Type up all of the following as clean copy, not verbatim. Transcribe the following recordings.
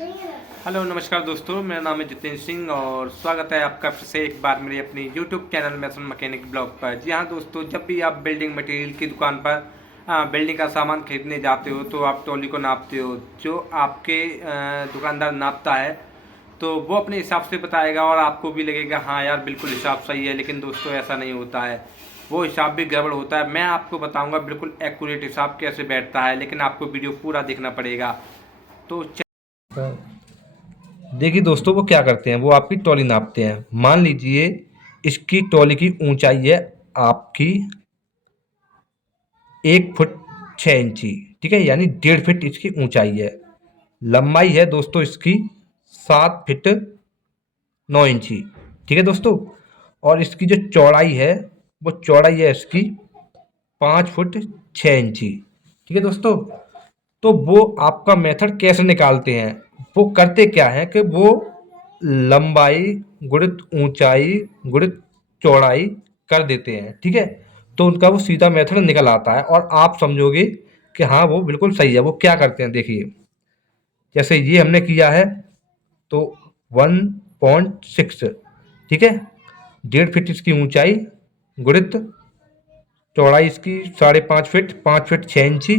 Hello नमस्कार दोस्तों, मेरा नाम है जितेंद्र सिंह और स्वागत है आपका फिर से एक बार मेरे अपनी यूट्यूब चैनल मैसन मैकेनिक ब्लॉग पर। जी हाँ दोस्तों, जब भी आप बिल्डिंग मटेरियल की दुकान पर बिल्डिंग का सामान खरीदने जाते हो तो आप ट्रॉली को नापते हो। जो आपके दुकानदार नापता है तो वो अपने हिसाब से बताएगा और आपको भी लगेगा हाँ यार बिल्कुल हिसाब सही है, लेकिन दोस्तों ऐसा नहीं होता है। वो हिसाब भी गड़बड़ होता है। मैं आपको बताऊँगा बिल्कुल एक्यूरेट हिसाब कैसे बैठता है, लेकिन आपको वीडियो पूरा देखना पड़ेगा। तो देखिए दोस्तों, वो क्या करते हैं, वो आपकी ट्रॉली नापते हैं। मान लीजिए इसकी ट्रॉली की ऊंचाई है आपकी 1 फुट 6 इंची, ठीक है, यानी 1.5 फीट इसकी ऊंचाई है। लंबाई है दोस्तों इसकी 7 फीट 9 इंची, ठीक है दोस्तों। और इसकी जो चौड़ाई है, वो चौड़ाई है इसकी 5 फुट 6 इंची, ठीक है दोस्तों। तो वो आपका मेथड कैसे निकालते हैं, वो करते क्या है कि वो लंबाई गुणित ऊंचाई गुणित चौड़ाई कर देते हैं, ठीक है। तो उनका वो सीधा मेथड निकल आता है और आप समझोगे कि हाँ वो बिल्कुल सही है। वो क्या करते हैं देखिए, जैसे ये हमने किया है तो 1.6, ठीक है, 1.5 फीट इसकी ऊंचाई गुणित चौड़ाई इसकी 5.5 फीट 5 फीट 6 इंची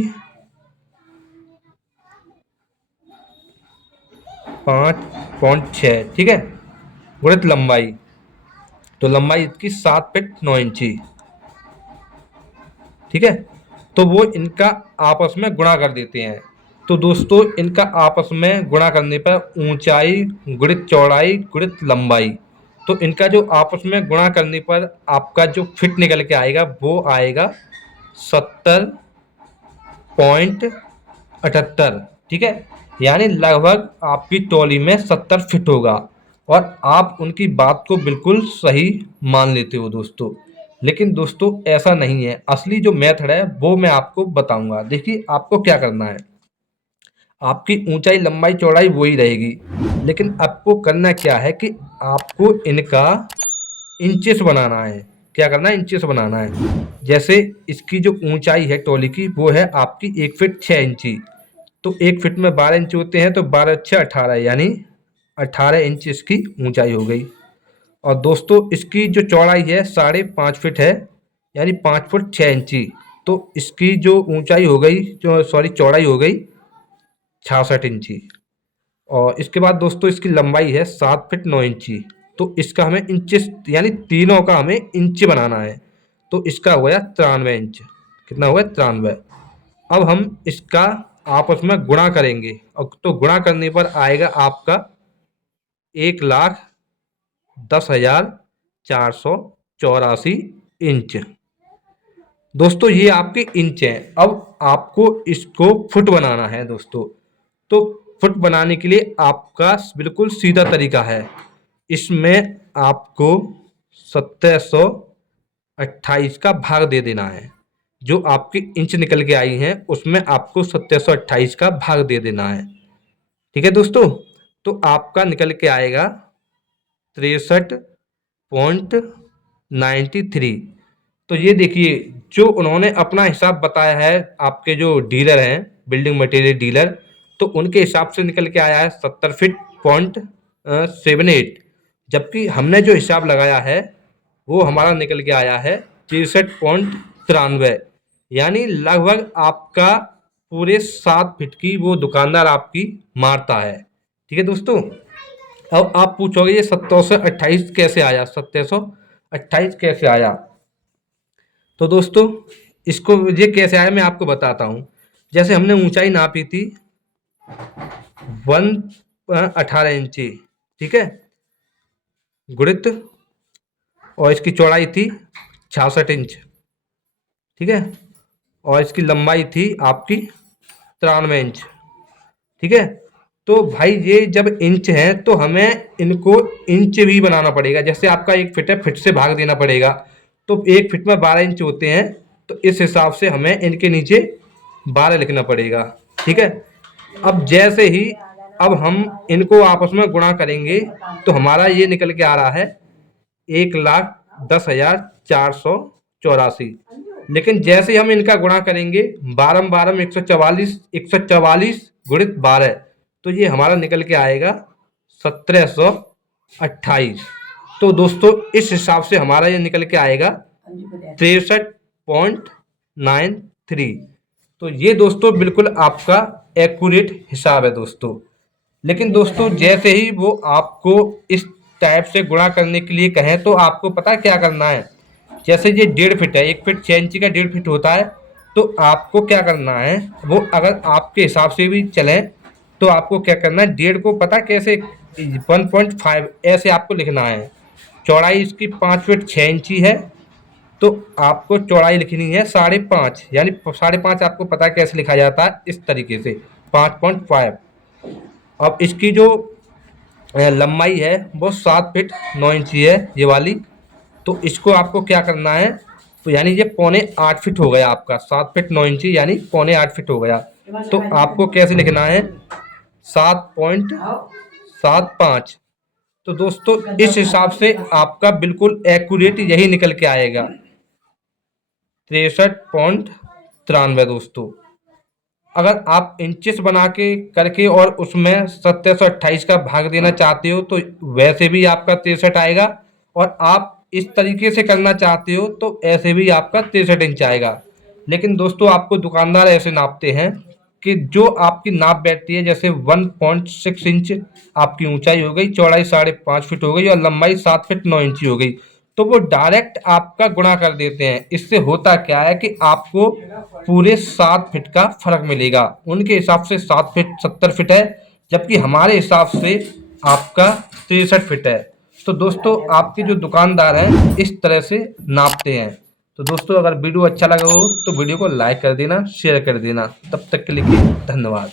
5.6, ठीक है, गुणित लंबाई। तो लंबाई इसकी 7 फीट 9 इंची, ठीक है। तो वो इनका आपस में गुणा कर देते हैं। तो दोस्तों इनका आपस में गुणा करने पर ऊंचाई गुणित चौड़ाई गुणित लंबाई, तो इनका जो आपस में गुणा करने पर आपका जो फिट निकल के आएगा वो आएगा 70.78, ठीक है। यानी लगभग आपकी ट्रॉली में 70 फिट होगा और आप उनकी बात को बिल्कुल सही मान लेते हो दोस्तों। लेकिन दोस्तों ऐसा नहीं है। असली जो मेथड है वो मैं आपको बताऊंगा। देखिए आपको क्या करना है, आपकी ऊंचाई लंबाई चौड़ाई वही रहेगी, लेकिन आपको करना क्या है कि आपको इनका इंचेस बनाना है। क्या करना है, इंचेस बनाना है। जैसे इसकी जो ऊंचाई है ट्रॉली की वो है आपकी 1 फीट 6 इंची। तो 1 फीट में 12 इंच होते हैं, तो 12 × 6 = 18, यानी 18 इंच इसकी ऊंचाई हो गई। और दोस्तों इसकी जो चौड़ाई है 5.5 फीट है, यानी 5 फुट 6 इंची। तो इसकी जो ऊंचाई हो गई, जो सॉरी चौड़ाई हो गई 66 इंची। और इसके बाद दोस्तों इसकी लंबाई है 7 फीट 9 इंची। तो इसका हमें इंचेस यानी तीनों का हमें इंच बनाना है। तो इसका हो गया 93 इंच। कितना हुआ, 93। अब हम इसका आपस में गुणा करेंगे और तो गुणा करने पर आएगा आपका 1,10,484 इंच। दोस्तों ये आपके इंच हैं। अब आपको इसको फुट बनाना है दोस्तों। तो फुट बनाने के लिए आपका बिल्कुल सीधा तरीका है। इसमें आपको 2728 का भाग दे देना है। जो आपकी इंच निकल के आई हैं उसमें आपको 2728 का भाग दे देना है, ठीक है दोस्तों। तो आपका निकल के आएगा 63.93। तो ये देखिए, जो उन्होंने अपना हिसाब बताया है, आपके जो डीलर हैं बिल्डिंग मटेरियल डीलर, तो उनके हिसाब से निकल के आया है 70 फीट जबकि हमने जो हिसाब लगाया है वो हमारा निकल के आया है 63.93, यानी लगभग आपका पूरे 7 फीट की वो दुकानदार आपकी मारता है, ठीक है दोस्तों। अब आप पूछोगे ये 2728 कैसे आया, 2728 कैसे आया। तो दोस्तों इसको ये कैसे आया मैं आपको बताता हूँ। जैसे हमने ऊंचाई नापी थी 118 इंची, ठीक है, गुणित, और इसकी चौड़ाई थी 66 इंच, ठीक है, और इसकी लंबाई थी आपकी 93 इंच, ठीक है। तो भाई ये जब इंच है तो हमें इनको इंच भी बनाना पड़ेगा। जैसे आपका 1 फीट है, फिट से भाग देना पड़ेगा। तो 1 फीट में 12 इंच होते हैं, तो इस हिसाब से हमें इनके नीचे 12 लिखना पड़ेगा, ठीक है। अब जैसे ही अब हम इनको आपस में गुणा करेंगे तो हमारा ये निकल के आ रहा है 1,10,484। लेकिन जैसे ही हम इनका गुणा करेंगे 12 12 144 144 गुणित 12, तो ये हमारा निकल के आएगा 1728। तो दोस्तों इस हिसाब से हमारा ये निकल के आएगा 63.93। तो ये दोस्तों बिल्कुल आपका एक्यूरेट हिसाब है दोस्तों। लेकिन दोस्तों जैसे ही वो आपको इस टाइप से गुणा करने के लिए कहें तो आपको पता क्या करना है। जैसे ये 1.5 फीट है, 1 फीट 6 इंची का 1.5 फीट होता है, तो आपको क्या करना है, वो अगर आपके हिसाब से भी चले तो आपको क्या करना है, 1.5 को पता कैसे 1.5 ऐसे आपको लिखना है। चौड़ाई इसकी 5 फीट 6 इंची है, तो आपको चौड़ाई लिखनी है 5.5, यानी 5.5 आपको पता कैसे लिखा जाता है, इस तरीके से 5.5। अब इसकी जो लंबाई है वो 7 फीट 9 इंची है ये वाली। तो इसको आपको क्या करना है, तो यानी ये 7.25 फीट हो गया आपका, 7 फीट 9 इंची यानी 7.25 फीट हो गया। तो आपको कैसे लिखना है, 7.75। तो दोस्तों इस हिसाब से आपका बिल्कुल एक्यूरेट यही निकल के आएगा, 63.93 दोस्तों। अगर आप इंचेस बना के करके और उसमें 1728 का भाग देना चाहते हो तो वैसे भी आपका 63 आएगा, और आप इस तरीके से करना चाहते हो तो ऐसे भी आपका 63 इंच आएगा। लेकिन दोस्तों आपको दुकानदार ऐसे नापते हैं कि जो आपकी नाप बैठती है, जैसे 1.6 इंच आपकी ऊंचाई हो गई, चौड़ाई 5.5 फीट हो गई और लंबाई 7 फीट 9 इंची हो गई, तो वो डायरेक्ट आपका गुणा कर देते हैं। इससे होता क्या है कि आपको पूरे 7 फीट का फर्क मिलेगा। उनके हिसाब से 7 फीट 70 फीट है, जबकि हमारे हिसाब से आपका 63 फीट है। तो दोस्तों आपके जो दुकानदार हैं इस तरह से नापते हैं। तो दोस्तों अगर वीडियो अच्छा लगा हो तो वीडियो को लाइक कर देना, शेयर कर देना। तब तक के लिए धन्यवाद।